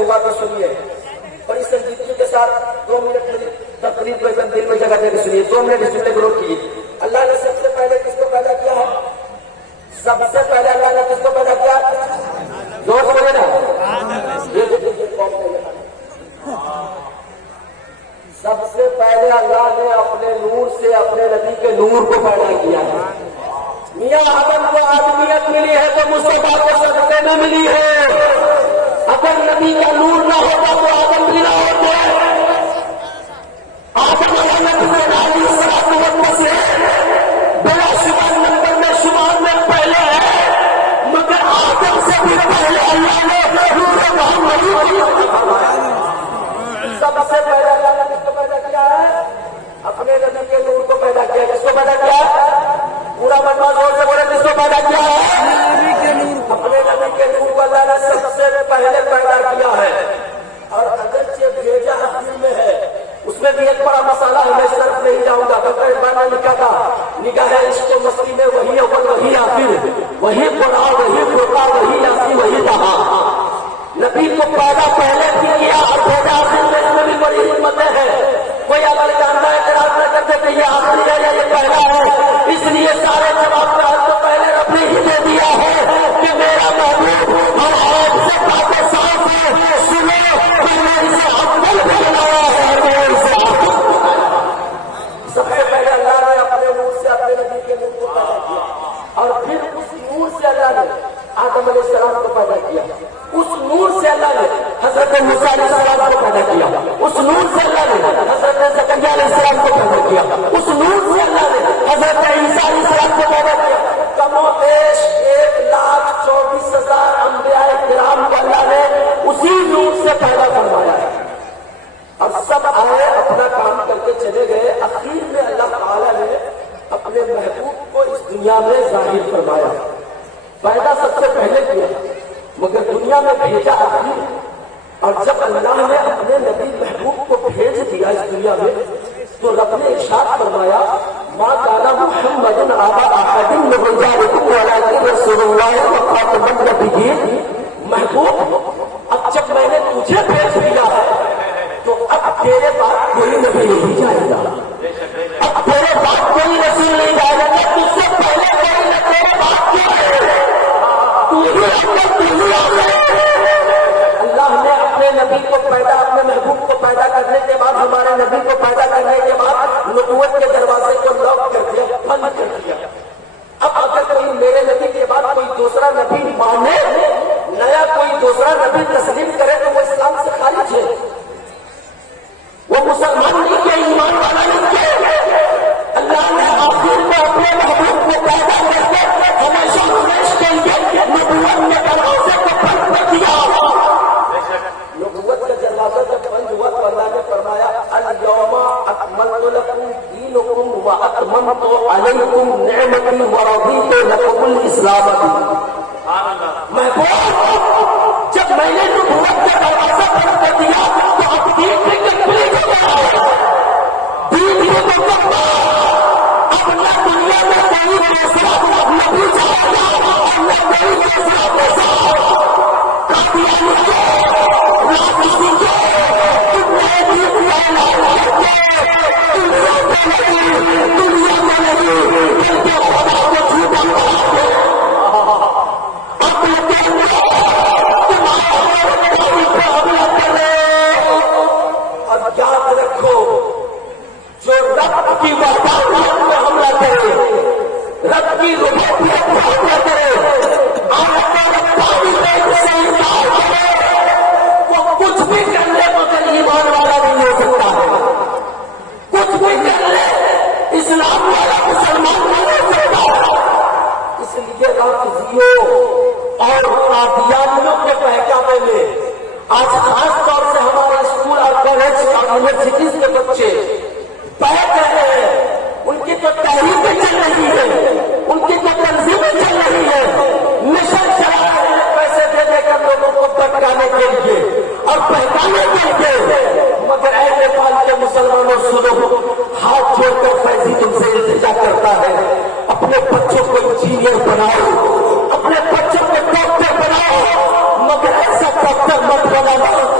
ہوا تو سنیے بڑی سنجیدگی کے ساتھ 2 منٹ میری تقریر کو ایک دم دل میں جگہ دے کے سنیے. 2 منٹ اس میں گروہ کیے. اللہ نے سب سے پہلے کس کو پیدا کیا ہے؟ سب سے پہلے اللہ نے کس کو پیدا کیا؟ زور سے بولے نا. سب سے پہلے اللہ نے اپنے نور سے اپنے نبی کے نور کو پیدا کیا ہے. میاں آدم کو آدمیت ملی ہے تو مصطفیٰ کو صدقے میں ملی ہے. اگر نبی کا نور نہ ہوتا تو آدم بھی نہ ہوتے. آدم سے بڑا شمار نمبر میں شمار میں پہلے ہے مگر آدم سے بھی پہلے اللہ نے سب سے پہلے اللہ نے کس کو پیدا کیا ہے؟ اپنے نبی کے نور کو پیدا کیا. کس کو پیدا کیا ہے؟ پورا بنوا زور سے بولے کس کو پیدا کیا ہے؟ اپنے نبی کے نور کو اللہ نے سب سے پہلے پیدا کیا ہے. اور اگرچہ بھیجا اصل میں ہے اس میں بھی ایک بڑا مسئلہ ہے. میں صرف نہیں جاؤں گا. ڈاکٹر اقبال نے لکھا تھا نگاہ عشق و مستی میں وہی اول وہی آخر وہی بڑا وہی فرقہ وہی آسی وہی کہا. نبی کو پیدا پہلے بھی کیا اور بھیجا آخر میں. اس میں بھی بڑی حکمتیں ہیں. کوئی اگر جانتا ہے اعتراض نہ کرتے کہ یہ آخری ہے یا یہ پہلا ہے. اس لیے سارے جواب کا حل تو پہلے رب نے ہی دے دیا ہے کہ میرا محبوب اور آپ سے باتیں صاف ہے. سنو میں نے اسے افضل بنایا ہے. سب سے پہلے اللہ نے اپنے نور سے اپنے نبی کے نور کو پیدا کیا اور پھر اس نور سے اللہ نے آدم علیہ السلام کو پیدا کیا. اس نور سے اللہ نے حضرت موسیٰ علیہ السلام کو پیدا کیا. اس نور سے اللہ نے حضرت زکریا علیہ السلام کو پیدا کیا. اس نور سے اللہ نے حضرت عیسیٰ علیہ السلام کو پیدا کیا. کم و بیش 1,24,000 انبیاء کرام کو اللہ نے اسی نور سے پیدا کروایا ہے. اور سب آئے اپنا کام کر کے چلے گئے. اخیر میں اللہ تعالیٰ نے اپنے محبوب کو اس دنیا میں ظاہر فرمایا. پیدا سب سے پہلے کیا مگر دنیا میں بھیجا آخری. اور جب اللہ نے اپنے نبی محبوب کو بھیج دیا اس دنیا میں تو رب نے ارشاد فرمایا ما کان محمد ابا احد من رجالکم ولکن رسول اللہ وخاتم النبیین. محبوب اب جب میں نے تجھے بھیج دیا ہے تو اب تیرے بعد کوئی نبی نہیں جائے گا. اب تیرے بعد کوئی رسول نہیں جائے گا. تجھ سے پہلے کوئی نہ تیرے بعد کیوں ہے. اللہ نے اپنے نبی کو پیدا اپنے محبوب کو پیدا کرنے کے بعد ہمارے نبی کو پیدا کرنے کے بعد نبوت کے دروازے کو لاک کر دیا بند کر دیا. اب اگر کوئی میرے نبی کے بعد کوئی دوسرا نبی مانے نیا کوئی دوسرا نبی تسلیم کرے تو وہ اسلام سے خارج ہے. وہ مسلمان نہیں کہ ایمان والا نہیں کہ اللہ نے آخر میں اپنے محبوب کو پیدا کر کے ہمیشہ ہمیش کے لیے نبوت کے دروازے کو بند کر دیا. نبوت کا دروازہ جب بند ہوا تو اللہ نے فرمایا الیوم اکملت لکم دینکم واتممت علیکم نعمتی ورضیت لکم الاسلام دینا. محبوب جب میں نے نبوت کا دروازہ بند کر دیا تو اب دین بھی کمپلیٹ ہو گیا. دین بھی مکمل. اب نہ دنیا میں کوئی دوسرا نبی جائے گا اور نہ کوئی دوسرا مسیح. اور یاد رکھو جو رب کی وفاداریت میں حملہ کرے رب کی ربوبیت میں حملہ کرے وہ کچھ بھی کر لے مگر ایمان والا نہیں ہو سکتا ہے. کچھ بھی کر لے اسلام والا مسلمان نہیں ہو سکتا. اس لیے رافضیوں اور قادیانیوں کے بہکاوے میں آج خاص طور سے ہمارے اسکول اور کالج اور یونیورسٹیز کے بچے بہک رہے ہیں. ان کی تو تحریکیں چل رہی ہے, ان کی تو تنظیمیں چل رہی ہے, مشن چلا رہے ہیں پیسے دے دے کر لوگوں کو بھٹکانے کے لیے اور بہکانے کے لیے. مگر اے نیپال کے مسلمانوں سنو, ہاتھ جوڑ کر فیضی تم سے التجا کرتا ہے اپنے بچوں کو انجینئر بناؤ, اپنے بچوں کو ڈاکٹر بناؤ, مگر ایسا ڈاکٹر مت بنانا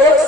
1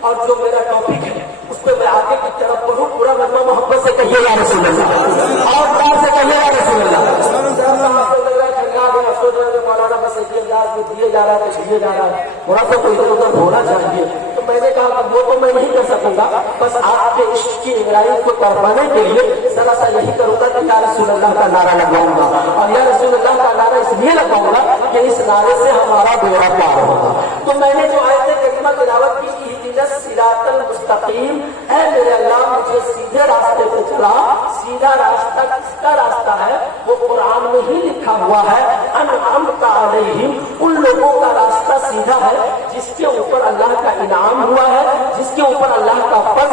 اور جو میرا ٹاپک ہے اس پہ میں آگے کی طرف بڑھوں. پورا مجمع محبت سے کہیے یا رسول اللہ, اور پیار سے کہیے یا رسول اللہ. مولانا بس ایک انداز میں دیے جا رہا ہے, دیے جا رہا ہے, تھوڑا سا کوئی ادھر ادھر ہونا چاہیے. تو میں نے کہا کہ وہ تو میں نہیں کر سکوں گا, بس آپ کے عشق کی گہرائی کو پروانے کے لیے ذرا سا یہی کروں گا کہ یا رسول اللہ کا نعرہ لگواؤں گا. اور یا رسول اللہ کا نعرہ اس لیے لگواؤں گا کہ اس نعرے سے ہمارا بیڑا پار ہوگا. تو میں نے جو آیت کریمہ تلاوت کی, اہدنا الصراط المستقیم, اے میرے اللہ مجھے سیدھے راستے پہ چلا. سیدھا راستہ کس کا راستہ ہے؟ وہ قرآن میں ہی لکھا ہوا ہے, انعمت علیہم, ان لوگوں کا راستہ سیدھا ہے جس کے اوپر اللہ کا انعام ہوا ہے, جس کے اوپر اللہ کا فضل